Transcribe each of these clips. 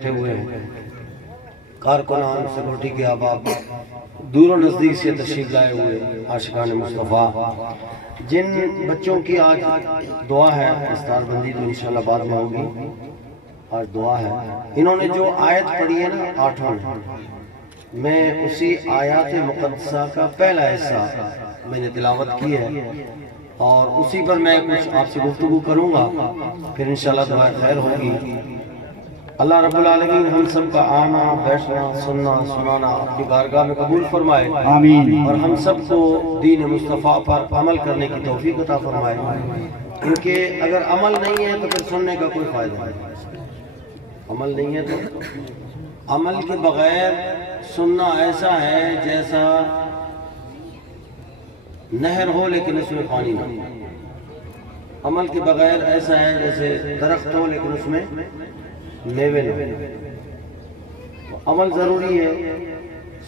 اکٹھے ہوئے ہیں، کارکنان سیکورٹی کے احباب، دور و نزدیک سے تشریف لائے ہوئے عاشقان مصطفیٰ، جن بچوں کی آج دعا ہے، استار بندی تو انشاءاللہ بعد میں ہوگی، آج دعا ہے، انہوں نے جو آیت پڑھی ہے نا 8واں میں اسی آیات مقدسہ کا پہلا حصہ میں نے تلاوت کی ہے، اور اسی پر میں کچھ آپ سے گفتگو کروں گا، پھر انشاءاللہ دعا خیر ہوگی۔ اللہ رب العالمین ہم سب کا آنا، بیٹھنا، سننا، سنانا اپنی بارگاہ میں قبول فرمائے، آمین، اور ہم سب کو دین مصطفیٰ پر عمل کرنے کی توفیق عطا فرمائے، کیونکہ اگر عمل نہیں ہے تو پھر سننے کا کوئی فائدہ نہیں، عمل نہیں ہے تو عمل کے بغیر سننا ایسا ہے جیسا نہر ہو لیکن اس میں پانی نہ ہو، عمل کے بغیر ایسا ہے جیسے درخت ہو لیکن اس میں میوے نہ ہو۔ عمل ضروری ہے،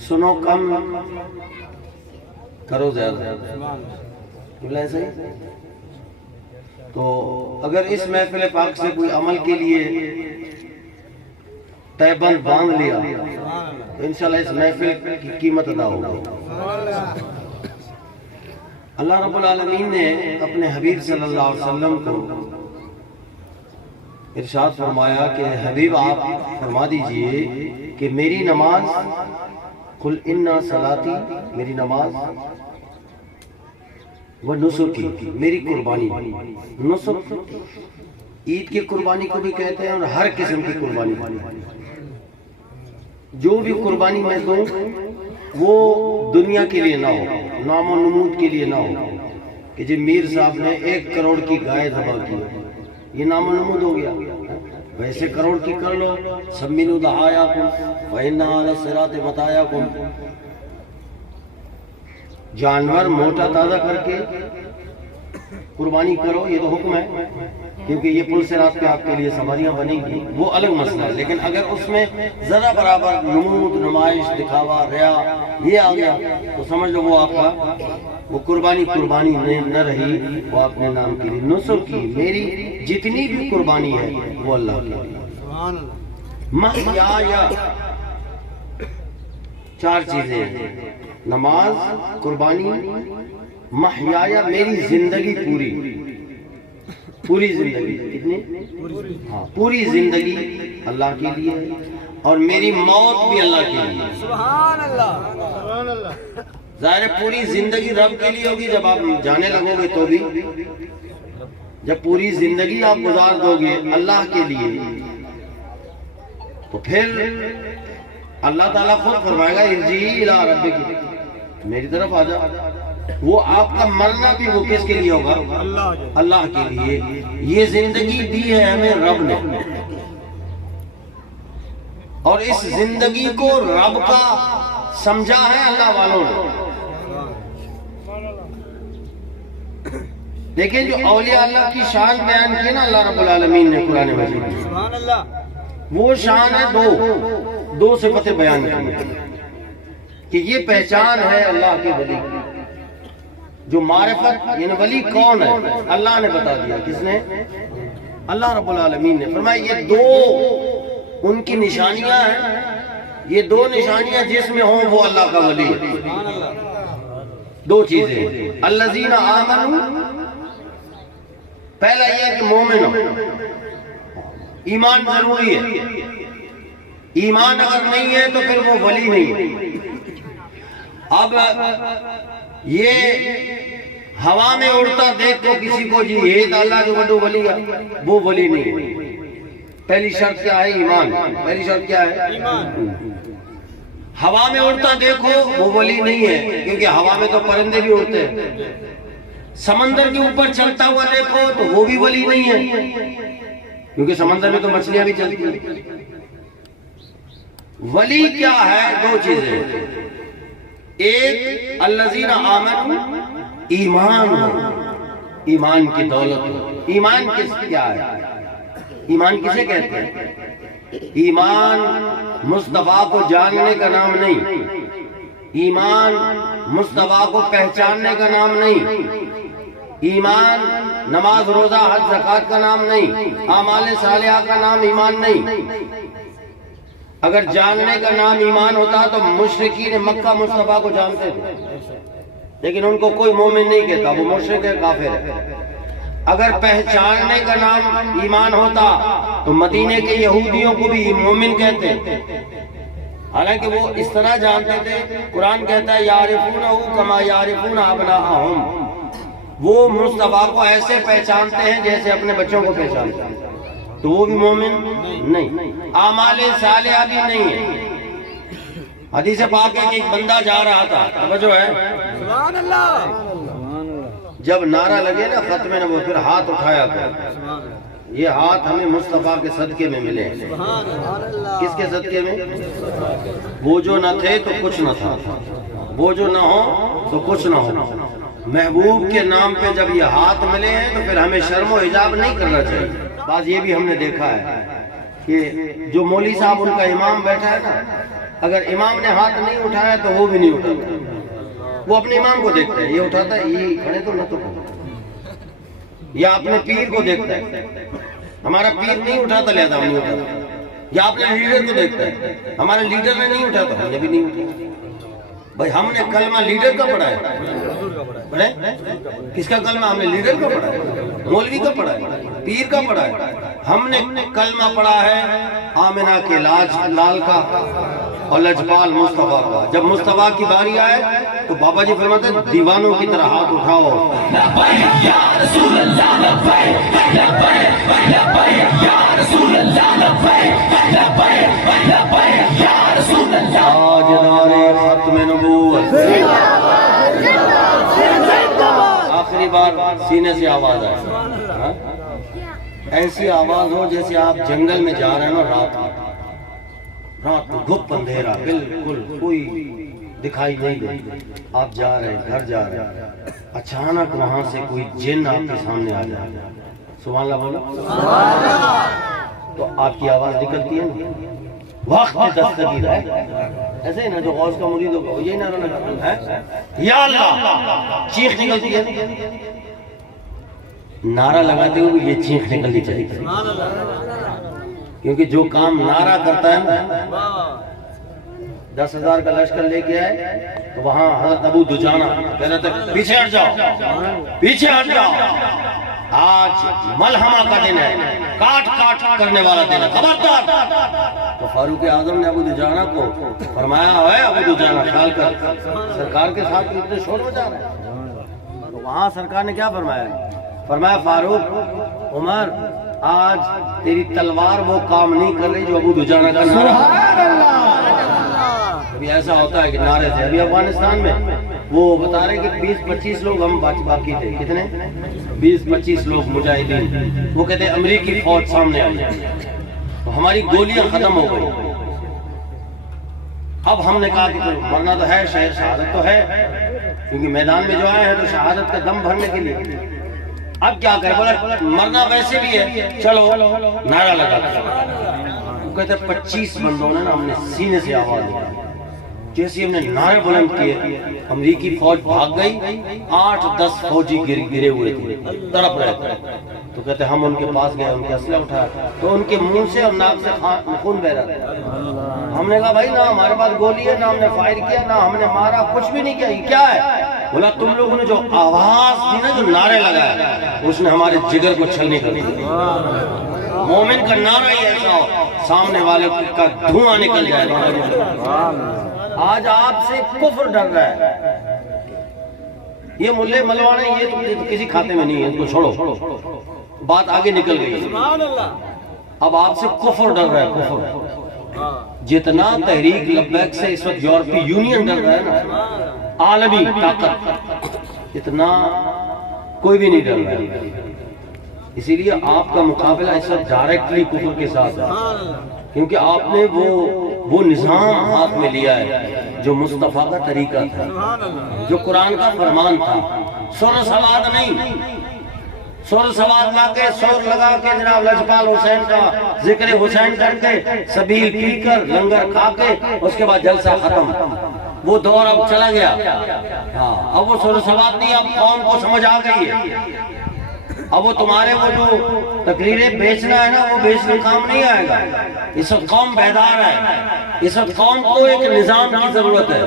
سنو کم کرو زیادہ، ایسا ہی تو اگر اس محفل پاک سے کوئی عمل کے لیے تیبند باندھ لیا تو انشاءاللہ اس محفل کی قیمت ادا ہوگی۔ اللہ رب العالمین نے اپنے حبیب صلی اللہ علیہ وسلم کو ارشاد فرمایا کہ حبیب آپ فرما دیجئے کہ میری نماز، قل انا صلاتی، میری نماز و نسکی، میری قربانی، نسک عید کی قربانی کو بھی کہتے ہیں اور ہر قسم کی قربانی، جو بھی قربانی میں دوں وہ دنیا کے لیے نہ ہو، نام و نمود کے لیے نہ ہو کہ جی میر صاحب نے 1 کروڑ کی گائے ذبح کی، یہ نام و نمود ہو گیا۔ ویسے کروڑ کی کر لو، سمینو دعایاکم وَإِنَّا عَلَى الصِّرَاطِ مَتَاعَکُم، جانور موٹا تازہ کر کے قربانی کرو، یہ تو حکم ہے، کیونکہ یہ پل صراط پہ آپ کے لیے سواریاں بنیں گی، وہ الگ مسئلہ ہے، لیکن اگر اس میں ذرا برابر نمود، نمائش، دکھاوا، ریا یہ آ گیا تو سمجھ لو وہ آپ کا وہ قربانی نہ رہی، وہ اپنے نام کے لیے نسک کی، میری جتنی بھی قربانی ہے وہ اللہ کی ہے۔ محیا، 4 چیزیں ہیں، نماز، قربانی، محیا، میری زندگی پوری زندگی، کتنی؟ ہاں، پوری زندگی اللہ کے لیے، اور میری موت بھی اللہ کے لیے۔ سبحان اللہ۔ ظاہر پوری زندگی رب کے لیے ہوگی، جب آپ جانے لگو گے تو بھی، جب پوری زندگی آپ گزار دو گے اللہ کے لیے تو پھر اللہ تعالیٰ خود فرمائے گا ارجعی الی ربک، میری طرف آ جا۔ وہ آپ کا مرنا بھی وہ کس کے لیے ہوگا؟ اللہ کے لیے۔ یہ زندگی دی ہے ہمیں رب نے، اور اس زندگی کو رب کا سمجھا ہے اللہ والوں نے۔ لیکن جو اولیاء اللہ کی شان بیان کی نا اللہ رب العالمین نے قرآن مجید میں، وہ شان ہے دو صفتیں بیان کی کہ یہ پہچان ہے اللہ کے ولی کی، جو معرفت، یعنی ولی کون ہے اللہ نے بتا دیا۔ کس نے؟ اللہ رب العالمین نے فرمایا یہ 2 ان کی نشانیاں ہیں، یہ 2 نشانیاں جس میں ہوں وہ اللہ کا ولی ہے۔ 2 چیزیں، الذین آمنوا، پہلا یہ کہ مومن ہو، ایمان ضروری ہے، ایمان اگر نہیں ہے تو پھر وہ ولی نہیں ہے۔ اب یہ ہوا میں اڑتا دیکھو کسی کو جی یہ تو اللہ کے وڈو ولی ہے، وہ ولی نہیں ہے۔ پہلی شرط کیا ہے؟ ایمان۔ پہلی شرط کیا ہے؟ ایمان۔ ہوا میں اڑتا دیکھو وہ ولی نہیں ہے، کیونکہ ہوا میں تو پرندے بھی اڑتے ہیں۔ سمندر کے اوپر چلتا ہوا دیکھو تو وہ بھی ولی نہیں ہے، کیونکہ سمندر میں تو مچھلیاں بھی چلتی ہیں۔ ولی کیا ہے؟ 2 چیزیں، ایک الذین آمنوا، ایمان ہو، ایمان کی دولت ہو۔ ایمان کیا ہے؟ ایمان کسے کہتے ہیں؟ ایمان مصطفیٰ کو جاننے کا نام نہیں، ایمان مصطفیٰ کو پہچاننے کا نام نہیں، ایمان نماز روزہ حج زکوٰۃ کا نام نہیں، اعمال صالحہ کا نام ایمان نہیں۔ اگر جاننے کا نام ایمان ہوتا تو مشرکین مکہ مصطفیٰ کو جانتے تھے، لیکن ان کو کوئی مومن نہیں کہتا، وہ مشرک ہے، کافر ہے۔ اگر پہچاننے کا نام ایمان ہوتا تو مدینے کے یہودیوں کو بھی مومن کہتے، حالانکہ وہ اس طرح جانتے تھے۔ قرآن کہتا ہے یعرفونہ کما یعرفون ابناءہم، وہ مصطفیٰ کو ایسے پہچانتے ہیں جیسے اپنے بچوں کو پہچانتے ہیں، تو وہ بھی مومن نہیں، اعمال صالحہ بھی نہیں ہے۔ حدیث پاک ہے کہ ایک بندہ جا رہا تھا، توجہ ہے، سبحان اللہ، جب نعرہ لگے نا ختم نبوت، پھر ہاتھ اٹھایا کر، یہ ہاتھ ہمیں مصطفیٰ کے صدقے میں ملے ہیں۔ کس کے صدقے میں؟ وہ جو نہ تھے تو کچھ نہ تھا، وہ جو نہ ہو تو کچھ نہ ہو۔ محبوب کے نام پہ جب یہ ہاتھ ملے ہیں تو پھر ہمیں شرم و حجاب نہیں کرنا چاہیے۔ بعض یہ بھی ہم نے دیکھا ہے کہ جو مولوی صاحب ان کا امام بیٹھا ہے نا، اگر امام نے ہاتھ نہیں اٹھایا تو وہ بھی نہیں اٹھاتا، وہ اپنے امام کو دیکھتا ہے، یہ اٹھاتا ہے، یہ کھڑے تو نہ تو، یا اپنے پیر کو دیکھتا ہے، ہمارا پیر نہیں اٹھاتا لہذا ہم نہیں اٹھاتا، یا اپنے لیڈر کو دیکھتا ہے، ہمارا لیڈر نے نہیں اٹھاتا ہم نے بھی نہیں اٹھاتا۔ بھائی ہم نے کلمہ لیڈر کا پڑھا ہے، پڑھے؟ کس کا کلمہ؟ ہم نے لیڈر کا پڑھا ہے، مولوی کا پڑھا ہے، پیر کا پڑھا ہے۔ ہم نے کلمہ پڑھا ہے آمنہ کے لال کا اور لجپال مصطفیٰ کا۔ جب مصطفیٰ کی باری آئے تو بابا جی فرماتے ہیں دیوانوں کی طرح ہاتھ اٹھاؤ، لبیک یا رسول اللہ، لبیک لبیک لبیک یا رسول اللہ، لبیک لبیک لبیک یا رسول اللہ۔ تاجدار ختم نبوت، آخری بار سینے سے آواز آئے، ایسی آواز ہو جیسے آپ جنگل میں جا رہے ہیں نا، رات میں گھپ اندھیرا، بالکل کوئی دکھائی نہیں دے، آپ جا رہے ہیں، گھر جا رہے ہیں، اچانک وہاں سے کوئی جن آپ کے سامنے آ جائے، سبحان اللہ بولو، تو آپ کی آواز نکلتی ہے نا، وقت دستگیر ہے، ایسے ہی نا جو غوث کا مرید ہوگا یہی نعرہ لگاتا ہے یا اللہ، چیخ نکلتی ہے، نعرہ لگاتے ہوئے یہ چیخ نکلنی چاہیے، کیونکہ جو کام نعرہ کرتا ہے نا، 10,000 کا لشکر لے کے آئے تو وہاں حضرت ابو دجانہ کہہ رہے تھے پیچھے ہٹ جاؤ، پیچھے ہٹ جاؤ، آج ملحمہ کا دن ہے، کاٹ کاٹ کرنے والا دن ہے، خبردار۔ تو فاروق اعظم نے ابو دجانہ کو فرمایا ہے ابو دجانہ خیال کر، سرکار کے ساتھ اتنے شور بجا رہے ہیں، تو وہاں سرکار نے کیا فرمایا؟ فرمایا فاروق عمر آج تیری تلوار وہ کام نہیں کر رہی جو ابو دجانہ کا نعرہ۔ ابھی ایسا ہوتا ہے کہ نعرے تھے، ابھی افغانستان میں وہ بتا رہے کہ 20-25 لوگ ہم باقی تھے، کتنے؟ 20-25 لوگ مجاہدین، وہ کہتے ہیں امریکی فوج سامنے آئی تو ہماری گولیاں ختم ہو گئی۔ اب ہم نے کہا کہ مرنا تو ہے، شہادت تو ہے، کیونکہ میدان میں جو آئے ہیں تو شہادت کا دم بھرنے کے لیے، اب کیا کریں؟ بولا مرنا ویسے بھی ہے، چلو نعرہ لگا۔ وہ کہتے ہیں 25 بندوں نے نا ہم نے سینے سے آواز دی، جیسے ہم نے نعرے بلند کیے امریکی فوج بھاگ گئی، 8-10 فوجی گرے ہوئے تھے، تڑپ رہے تھے، تو کہتے ہم ان کے پاس گئے، ان کے اسلحہ اٹھایا تو ان کے منہ سے اور ناک سے خون بہ رہا تھا۔ ہم نے کہا بھائی نہ ہمارے پاس گولی ہے، نہ ہم نے فائر کیا، نہ ہم نے مارا، کچھ بھی نہیں کیا، یہ کیا ہے؟ بولا تم لوگوں نے جو آواز دی نا، جو نعرے لگایا، اس نے ہمارے جگر کو چھلنی کر دیا۔ مومن کا نعرہ ہی ایسا ہو سامنے والے کا دھواں نکل جائے۔ آج آپ سے کفر ڈر رہا ہے، یہ ملے ملوانے یہ تو کسی کھاتے میں نہیں ہے، ان کو چھوڑو، بات آگے نکل گئی۔ اب آپ سے کفر ڈر رہا ہے، کفر جتنا تحریک لبیک سے اس وقت یورپی یونین ڈر رہا ہے نا، عالمی طاقت، اتنا کوئی بھی نہیں ڈر رہا ہے۔ اسی لیے آپ کا مقابلہ اس وقت ڈائریکٹلی کفر کے ساتھ ہے، کیونکہ آپ نے وہ نظام ہاتھ میں لیا ہے جو مصطفیٰ کا طریقہ تھا، جو قرآن کا فرمان تھا۔ سر سواد نہیں، سر سواد لا کے سور لگا کے جناب لجپال حسین کا ذکر حسین کر کے سبیل پی کر لنگر کھا کے اس کے بعد جلسہ ختم، وہ دور اب چلا گیا۔ ہاں اب وہ سر سواد نہیں، اب قوم کو سمجھ آ گئی ہے۔ اب وہ تمہارے وہ جو تقریریں بیچنا ہے نا، وہ بیچنے کام نہیں آئے گا۔ اس وقت قوم بیدار ہے، اس وقت قوم کو ایک نظام کی ضرورت ہے.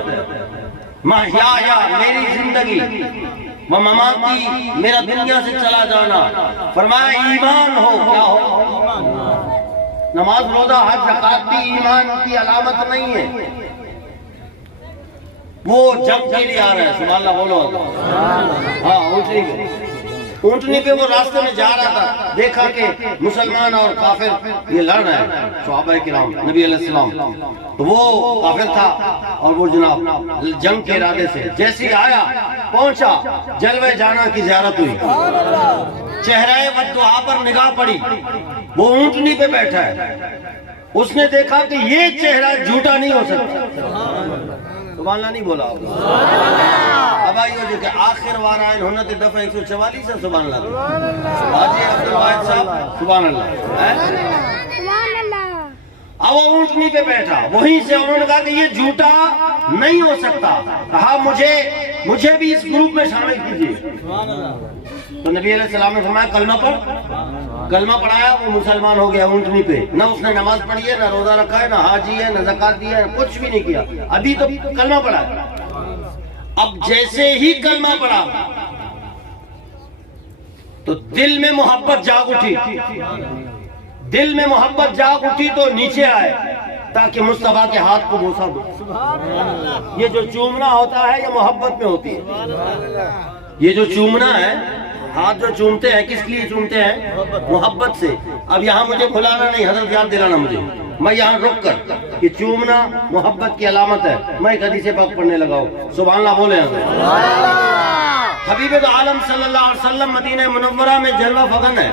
محیایا میری زندگی و مماتی میرا دنیا سے چلا جانا. فرمایا ایمان ہو. کیا ہو؟ نماز روزہ حج زکات بھی ایمان کی علامت نہیں ہے. وہ جنگ کے لیے آ رہا ہے. سبحان اللہ بولو. ہاں اونٹنی پہ وہ راستے میں جا رہا تھا، دیکھا کہ مسلمان اور کافر یہ لڑ رہے ہیں. صحابہ کرام نبی علیہ السلام، تو وہ کافر تھا اور وہ جناب جنگ کے ارادے سے جیسے آیا پہنچا، جلوہ جانا کی زیارت ہوئی. چہرہ والدعا پر نگاہ پڑی، وہ اونٹنی پہ بیٹھا ہے. اس نے دیکھا کہ یہ چہرہ جھوٹا نہیں ہو سکتا. سبحان اللہ نہیں بولا. اب آئیو جو کہ آخر وار آئین ہونا تے دفعہ 144 ہے. سبحان اللہ. حاجی عبدالواحد صاحب سبحان اللہ. اب وہ اونٹنی پہ بیٹھا، وہیں سے انہوں نے کہا کہ یہ جھوٹا نہیں ہو سکتا. کہا مجھے بھی اس گروپ میں شامل کیجیے. تو نبی علیہ السلام نے فرمایا کلمہ پڑھ. کلمہ پڑھایا، وہ مسلمان ہو گیا اونٹنی پہ. نہ اس نے نماز پڑھی ہے، نہ روزہ رکھا ہے، نہ حاجی ہے، نہ زکات دی ہے، کچھ بھی نہیں کیا. ابھی تو کلمہ پڑھا. اب جیسے ہی کلمہ پڑھا تو دل میں محبت جاگ اٹھی. دل میں محبت جاگ اٹھی تو نیچے آئے تاکہ مصطفیٰ کے ہاتھ کو بوسا دو. یہ جو چومنا ہوتا ہے یہ محبت میں ہوتی ہے. یہ جو چومنا ہے، ہاتھ جو چومتے ہیں کس لیے چومتے ہیں؟ محبت سے. اب یہاں مجھے بھلانا نہیں، حضرت یاد دلانا مجھے. میں یہاں رک کر کہ چومنا محبت کی علامت ہے، میں ایک حدیث پاک پڑھنے لگا ہوں. سبحان اللہ بولے. حبیب عالم صلی اللہ علیہ وسلم مدینہ منورہ میں جلوہ فغن ہے.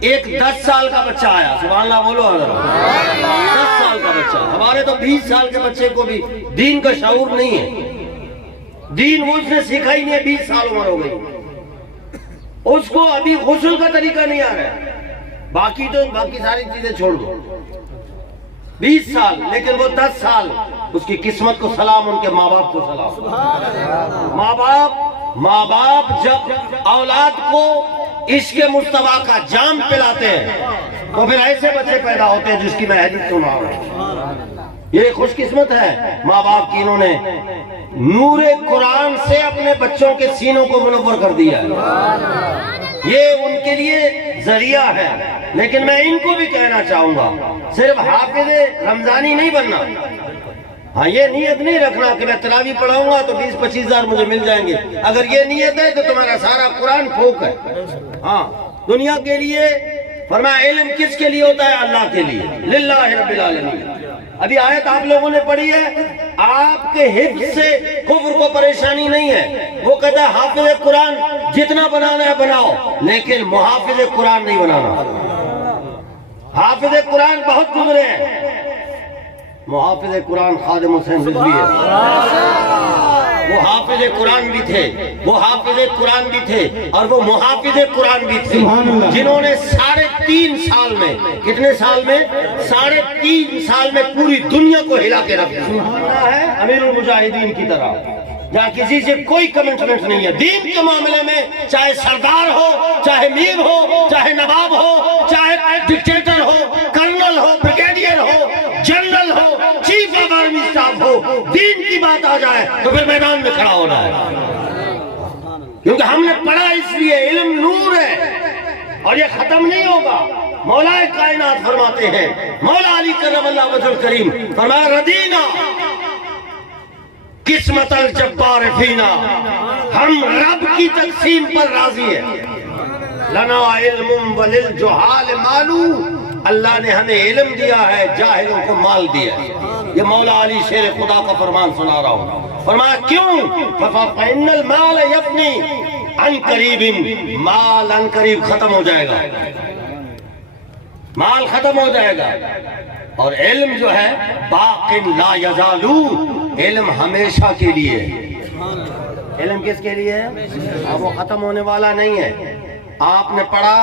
ایک 10 سال کا بچہ آیا. سبحان اللہ بولو. 10 سال کا بچہ. ہمارے تو 20 سال کے بچے کو بھی دین کا شعور نہیں ہے. دین وہ اس نے سیکھا ہی نہیں ہے. 20 سال عمر ہو گئی اس کو، ابھی غسل کا طریقہ نہیں آ رہا ہے. باقی ساری چیزیں چھوڑ دو. 20 سال لیکن وہ 10 سال. اس کی قسمت کو سلام، ان کے ماں باپ کو سلام. ماں باپ جب اولاد کو عشق مصطفیٰ کا جام پلاتے ہیں تو پھر ایسے بچے پیدا ہوتے ہیں جس کی میں حدیث سنا ہوں. یہ خوش قسمت ہے ماں باپ کی، انہوں نے نور قرآن سے اپنے بچوں کے سینوں کو منور کر دیا ہے. یہ ان کے لیے ذریعہ ہے. لیکن میں ان کو بھی کہنا چاہوں گا، صرف حافظ رمضانی نہیں بننا. ہاں یہ نیت نہیں رکھنا کہ میں تراویح پڑھاؤں گا تو 20-25 ہزار مجھے مل جائیں گے. اگر یہ نیت ہے تو تمہارا سارا قرآن پھوک ہے. ہاں دنیا کے لیے فرمایا علم کس کے لیے ہوتا ہے؟ اللہ کے لیے. للہ رب العالمین. ابھی آیت آپ لوگوں نے پڑھی ہے، آپ کے حفظ سے کفر کو پریشانی نہیں ہے. وہ کہتا ہے حافظ قرآن جتنا بنانا ہے بناؤ، لیکن محافظ قرآن نہیں بنانا. حافظ قرآن بہت گزرے ہیں. محافظ قرآن خادم حسین رضوی ہے. وہ حافظ قرآن بھی تھے، وہ حافظ قرآن بھی تھے، اور وہ محافظ قرآن بھی تھے، جنہوں نے 3.5 سال میں، کتنے سال میں؟ 3.5 سال میں پوری دنیا کو ہلا کے رکھ دیا ہے. امیر المجاہدین کی طرح جہاں کسی سے کوئی کمنٹمنٹ نہیں ہے. دین کے معاملے میں چاہے سردار ہو، چاہے میر ہو، چاہے نواب ہو، چاہے ڈکٹیٹر ہو، کرنل ہو، بریگیڈیئر ہو، جنرل ہو، چیف آف آرمی اسٹاف ہو، دین کی بات آ جائے تو پھر میدان میں کھڑا ہونا ہے. کیونکہ ہم نے پڑھا اس لیے علم نور ہے اور یہ ختم نہیں ہوگا. مولا کائنات فرماتے ہیں، مولا علی کرم اللہ وجہ الکریم فرمایا ردینا قسمت الجبار فینا، ہم رب کی تقسیم پر راضی ہیں. لنا علم وللجہال مالو، اللہ نے ہمیں علم دیا ہے، جاہلوں کو مال دیا ہے. یہ مولا علی شیر خدا کا فرمان سنا رہا ہوں. فرمایا کیوں؟ فَإِنَّ الْمَالَ يَفْنِي عَنْ قَرِيبٍ، مال عن قریب ختم ہو جائے گا. مال ختم ہو جائے گا. اور علم جو ہے باقٍ لا یزالو، علم ہمیشہ کے لیے. علم کس کے لیے ہے؟ اب وہ ختم ہونے والا نہیں ہے. آپ نے پڑھا،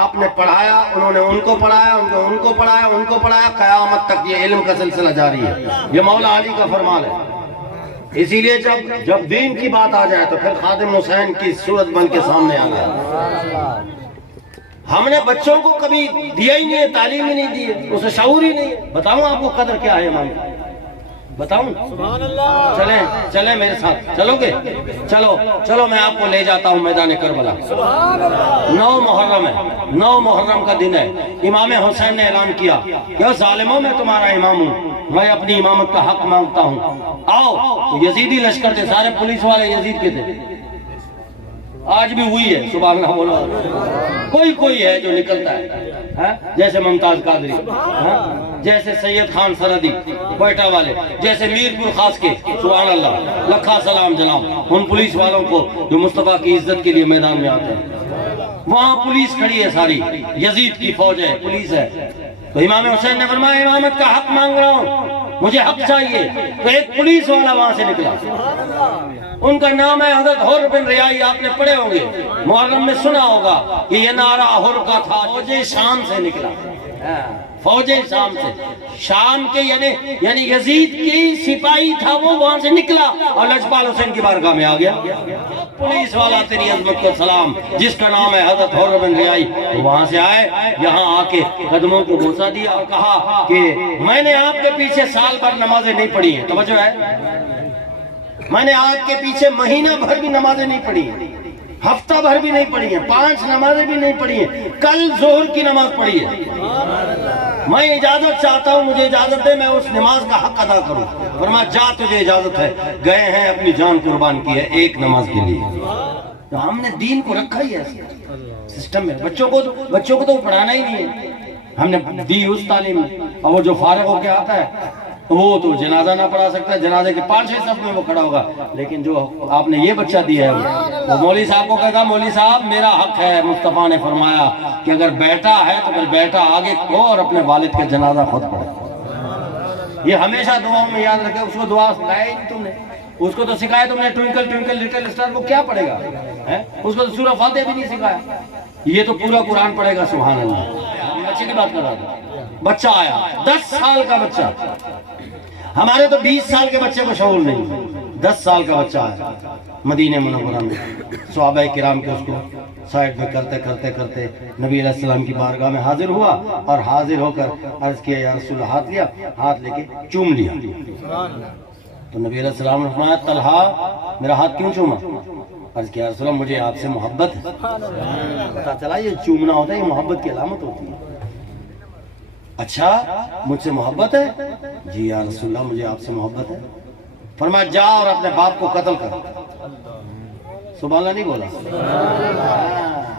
آپ نے پڑھایا، انہوں نے ان کو پڑھایا، ان کو پڑھایا، ان کو پڑھایا، قیامت تک یہ علم کا سلسلہ جاری ہے. یہ مولا علی کا فرمان ہے. اسی لیے جب دین کی بات آ جائے تو پھر خادم حسین کی صورت بن کے سامنے آ جائے. ہم نے بچوں کو کبھی دیا ہی نہیں ہے، تعلیم ہی نہیں دی ہے، اسے شعور ہی نہیں ہے۔ بتاؤں آپ کو قدر کیا ہے امام کی؟ بتاؤں؟ چلیں میرے ساتھ، چلو گے؟ چلو میں آپ کو لے جاتا ہوں میدان کربلا۔ 9 محرم ہے، 9 محرم کا دن ہے۔ امام حسین نے اعلان کیا کہ ظالموں میں تمہارا امام ہوں، میں اپنی امامت کا حق مانگتا ہوں، آؤ۔ تو یزیدی لشکر تھے، سارے پولیس والے یزید کے تھے، آج بھی ہوئی ہے، سبحان اللہ بولو۔ کوئی ہے جو نکلتا ہے، جیسے ممتاز قادری، جیسے سید خان سرحدی کوئٹہ والے، جیسے میر پور خاص کے، سبحان اللہ، لکھا سلام جناب ان پولیس والوں کو جو مصطفیٰ کی عزت کے لیے میدان میں آتے ہیں۔ وہاں پولیس کھڑی ہے، ساری یزید کی فوج ہے، پولیس ہے۔ تو امام حسین نے فرمایا امامت کا حق مانگ رہا ہوں، مجھے حق چاہیے۔ تو ایک پولیس والا وہاں سے نکلا، ان کا نام ہے حضرت حر بن ریائی، آپ نے پڑھے ہوں گے، محرم میں سنا ہوگا کہ یہ نعرہ حر کا تھا۔ فوج شام سے نکلا، فوج شام سے، شام کے یعنی یزید کی سپاہی تھا وہ، وہاں سے نکلا اور لجپال حسین کی بارگاہ میں آ گیا۔ پولیس والا تیری عظمت کو سلام، جس کا نام ہے حضرت حر بن ریائی، وہاں سے آئے، یہاں آ کے قدموں کو بوسہ دیا اور کہا کہ میں نے آپ کے پیچھے سال بھر نمازیں نہیں پڑھی ہیں، توجہ ہے، میں نے آپ کے پیچھے مہینہ بھر بھی نمازیں نہیں پڑھی ہیں، ہفتہ بھر بھی نہیں پڑھی ہیں، 5 نمازیں بھی نہیں پڑھی ہیں، کل ظہر کی نماز پڑھی ہے۔ میں اجازت چاہتا ہوں، مجھے اجازت دے میں اس نماز کا حق ادا کروں۔ فرمایا جا، تجھے اجازت ہے۔ گئے ہیں، اپنی جان قربان کی ہے ایک نماز کے لیے۔ تو ہم نے دین کو رکھا ہی ہے سسٹم میں، بچوں کو تو پڑھانا ہی نہیں ہے، ہم نے دی اس تعلیم۔ اور وہ جو فارغ ہو کے آتا ہے وہ تو جنازہ نہ پڑھا سکتا ہے، جنازے کے 5-6 صف میں وہ کھڑا ہوگا، لیکن جو آپ نے یہ بچہ دیا ہے وہ مولوی صاحب کو کہتا، مولوی صاحب میرا حق ہے، مصطفیٰ نے فرمایا کہ اگر بیٹا ہے تو پھر بیٹا آگے کو اور اپنے والد کا جنازہ خود پڑھے۔ یہ ہمیشہ دعاؤں میں یاد رکھے، اس کو دعا سکھایا ہی نہیں تم نے، اس کو تو سکھایا تم نے ٹوئنکل ٹوئنکل لٹل اسٹار، کو کیا پڑھے گا؟ اس کو تو سورہ فاتحہ بھی نہیں سکھایا، یہ تو پورا قرآن پڑھے گا، سبحان اللہ۔ بچے کی بات کر رہا تھا، بچہ آیا 10 سال کا بچہ، ہمارے تو 20 سال کے بچے کو شعور نہیں، 10 سال کا بچہ آیا مدینہ منورہ میں، صحابہ کرام کے اس کو سائڈ میں کرتے کرتے کرتے نبی علیہ السلام کی بارگاہ میں حاضر ہوا، اور حاضر ہو کر عرض کیا یا رسول اللہ، ہاتھ لیا، ہاتھ لے کے چوم لیا۔ تو نبی علیہ السلام نے فرمایا طلحہ میرا ہاتھ کیوں چوما؟ عرض کیا رسول اللہ مجھے آپ سے محبت ہے۔ پتا چلا یہ چومنا ہوتا ہے، یہ محبت کی علامت ہوتی ہے۔ اچھا مجھ سے محبت ہے؟ جی یا رسول اللہ مجھے آپ سے محبت ہے۔ فرمایا جا اور اپنے باپ کو قتل کر۔ سبحان اللہ نہیں بولا؟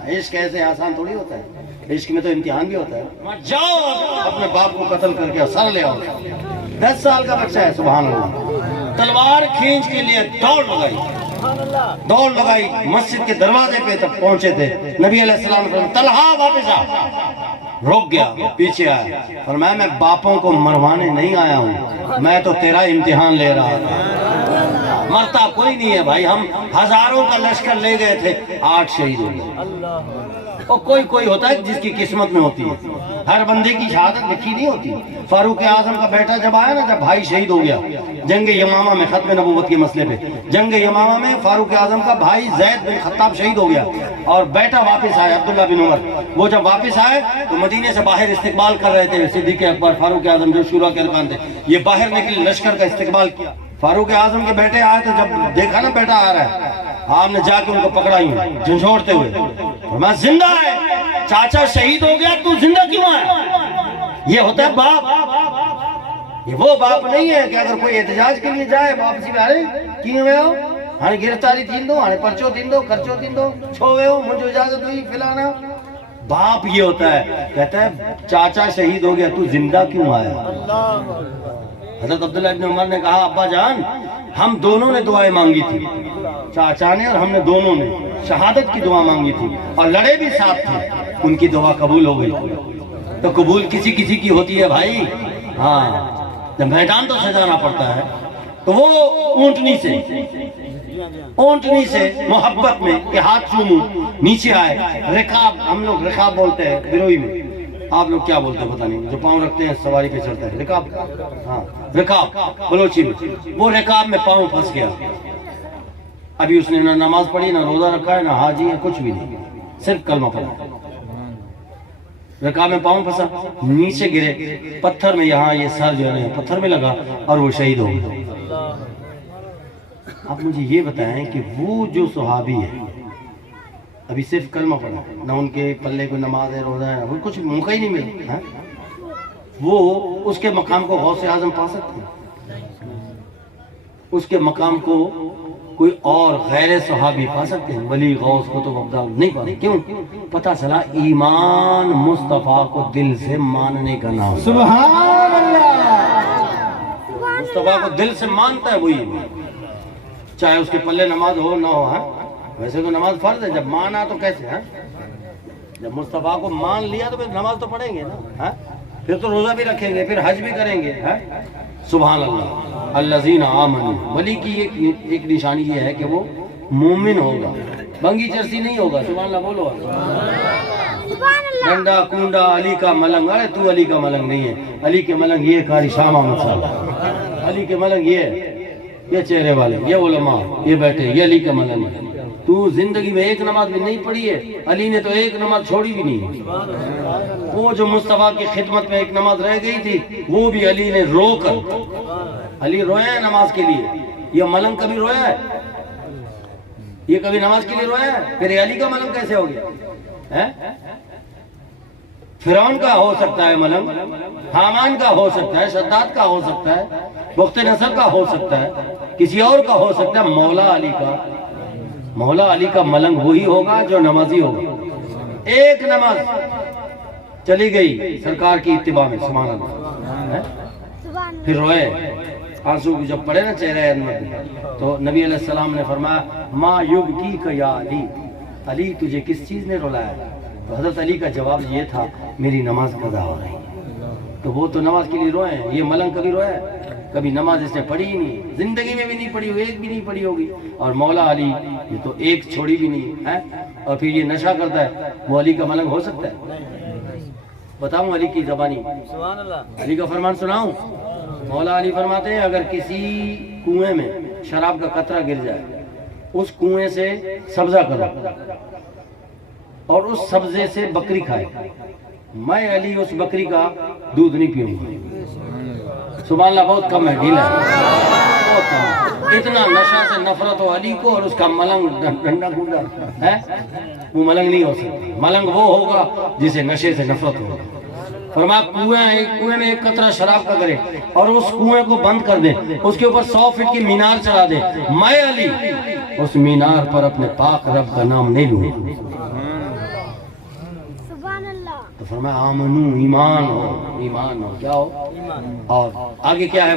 عشق ایسے آسان تھوڑی ہوتا ہے، عشق میں تو امتحان بھی ہوتا ہے۔ جاؤ اپنے باپ کو قتل کر کے سر لے آؤ۔ 10 سال کا بچہ ہے، سبحان اللہ۔ تلوار کھینچ کے لیے دوڑ لگائی، مسجد کے دروازے پہ تک پہنچے تھے، نبی علیہ السلام نے فرمایا طلحہ واپس آ، رک گیا، پیچھے آیا، فرمایا میں باپوں کو مروانے نہیں آیا ہوں، میں تو تیرا امتحان لے رہا تھا۔ مرتا کوئی نہیں ہے بھائی، ہم ہزاروں کا لشکر لے گئے تھے، 8 شہید ہو گئے۔ اور کوئی ہوتا ہے جس کی قسمت میں ہوتی ہے، ہر بندے کی شہادت لکھی نہیں ہوتی۔ فاروق اعظم کا بیٹا جب آیا نا، جب بھائی شہید ہو گیا جنگ یمامہ میں، ختم نبوت کے مسئلے پہ جنگ یمامہ میں فاروق اعظم کا بھائی زید بن خطاب شہید ہو گیا، اور بیٹا واپس آیا عبداللہ بن عمر۔ وہ جب واپس آئے تو مدینے سے باہر استقبال کر رہے تھے صدیق اکبر، فاروق اعظم جو شورا کے ارکان تھے، یہ باہر نکل لشکر کا استقبال کیا۔ فاروق اعظم کے بیٹے آئے تو جب دیکھا نا بیٹا آ رہا ہے، آپ نے جا کے ان کو پکڑا ہی جھنجھوڑتے ہوئے، میں زندہ ہے، چاچا شہید ہو گیا تو زندہ کیوں ہے؟ یہ ہوتا ہے باپ، یہ وہ باپ نہیں ہے کہ اگر کوئی احتجاج کے لیے جائے واپسی میں آرے کیوں ہوئے ہو، ہاں گرفتاری تین دو، ہاں پرچو تین دو، خرچو تین دو، چھوئے ہو، مجھے اجازت ہوئی فلانا۔ باپ یہ ہوتا ہے، کہتا ہے چاچا شہید ہو گیا تو زندہ کیوں آیا؟ حضرت عبداللہ ابن عمر نے کہا ابا جان ہم دونوں نے دعائیں مانگی تھی، چاچا نے اور ہم نے دونوں نے شہادت کی دعا مانگی تھی، اور لڑے بھی ساتھ تھے، ان کی دعا قبول ہو گئی۔ تو قبول کسی کی ہوتی ہے بھائی، ہاں جب میدان تو سجانا پڑتا ہے۔ تو وہ اونٹنی سے محبت میں کہ ہاتھ چوموں، نیچے آئے، رکاب، ہم لوگ رکاب بولتے ہیں بروئی میں، آپ لوگ کیا بولتے ہیں پتہ نہیں، جو پاؤں رکھتے ہیں سواری پہ چڑھتے ہیں، رکاب، ہاں رکاب بلوچی میں، وہ رکاب میں پاؤں پھنس گیا۔ ابھی اس نے نہ نماز پڑھی، نہ روزہ رکھا ہے، نہ حاجی ہے، کچھ بھی نہیں، صرف کلمہ پڑھا۔ رکعہ میں پاؤں پھنسا، نیچے گرے، پتھر میں یہاں یہ سر جو ہے پتھر میں لگا اور وہ شہید ہو گئے۔ آپ مجھے یہ بتائیں کہ وہ جو صحابی ہے ابھی صرف کلمہ پڑھا، نہ ان کے پلے کو نماز ہے، روزہ ہے، وہ کچھ موقع ہی نہیں ملا، وہ اس کے مقام کو غوث اعظم پا سکتے ہیں؟ اس کے مقام کو کوئی اور غیر صحابی پا سکتے ہیں؟ ولی غوث کو تو ابدال نہیں پا سکتے۔ کیوں؟ پتہ چلا ایمان مصطفیٰ کو دل سے ماننے کا نام۔ سبحان اللہ، مصطفیٰ کو دل سے مانتا ہے وہی ایمان، چاہے اس کے پلے نماز ہو نہ ہو۔ ویسے تو نماز فرض ہے، جب مانا تو کیسے ہے؟ جب مصطفیٰ کو مان لیا تو پھر نماز تو پڑھیں گے نا، پھر تو روزہ بھی رکھیں گے، پھر حج بھی کریں گے۔ سبحان اللہ، الذین آمنوا، ولی کی ایک نشانی یہ ہے کہ وہ مومن ہوگا، بنگی چرسی نہیں ہوگا۔ سبحان اللہ بولو۔ ڈنڈا کنڈا علی کا ملنگ، ارے تو علی کا ملنگ نہیں ہے، علی کے ملنگ یہ قاری شام احمد صاحب، علی کے ملنگ یہ چہرے والے، یہ علماء، یہ بیٹھے، یہ علی کا ملنگ ہے۔ تو زندگی میں ایک نماز بھی نہیں پڑھی ہے، علی نے تو ایک نماز چھوڑی بھی نہیں ہے۔ وہ جو مصطفیٰ کی خدمت میں ایک نماز رہ گئی تھی وہ بھی علی نے رو کر، علی رویا ہے نماز کے لیے، یہ ملنگ کبھی رویا ہے؟ یہ کبھی نماز کے لیے رویا ہے؟ پھر علی کا ملنگ کیسے ہو گیا؟ فرعون کا ہو سکتا ہے ملنگ، حامان کا ہو سکتا ہے، شداد کا ہو سکتا ہے، بخت نصر کا ہو سکتا ہے، کسی اور کا ہو سکتا ہے، مولا علی کا، مولا علی کا ملنگ وہی ہوگا جو نمازی ہوگا۔ ایک نماز چلی گئی سرکار کی اتباع میں، سبحان اللہ، پھر روئے، آنسو جب پڑے نا چہرہ انور تو نبی علیہ السلام نے فرمایا ما یبکیک یا علی، علی تجھے کس چیز نے رلایا؟ تو حضرت علی کا جواب یہ تھا میری نماز قضا ہو رہی ہے۔ تو وہ تو نماز کے لیے روئے ہیں، یہ ملنگ کبھی رویا ہے؟ کبھی نماز اس نے پڑھی ہی نہیں، زندگی میں بھی نہیں پڑھی ہوگی، ایک بھی نہیں پڑھی ہوگی۔ اور مولا علی یہ تو ایک چھوڑی بھی نہیں ہے، اور پھر یہ نشہ کرتا ہے، وہ علی کا ملنگ ہو سکتا ہے؟ بتاؤں علی کی زبانی، علی کا فرمان سناؤں؟ مولا علی فرماتے ہیں اگر کسی کنویں میں شراب کا قطرہ گر جائے، اس کنویں سے سبزہ کرو اور اس سبزے سے بکری کھائے، میں علی اس بکری کا دودھ نہیں پیوں گا۔ سبحان اللہ، بہت کم ہے، ڈھیلا ہے، بہت کم ہے۔ اتنا نشہ سے نفرت ہو علی کو، اور اس کا ملنگ ڈنڈا گنڈا ہے، وہ ملنگ نہیں ہو سکتا۔ ملنگ وہ ہوگا جسے نشے سے نفرت ہوگا۔ فرمایا کنویں میں ایک قطرہ شراب کا کرے اور اس کنویں کو بند کر دے، اس کے اوپر 100 فٹ کی مینار چلا دے، میں علی اس مینار پر اپنے پاک رب کا نام نہیں لوں گا۔ تو فرمایا آمنو، ایمان ہو، ایمان ہو، کیا ہو؟ اور آگے کیا ہے؟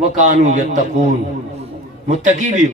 وَكَانُوا یَتَّقُونَ، متقی بھی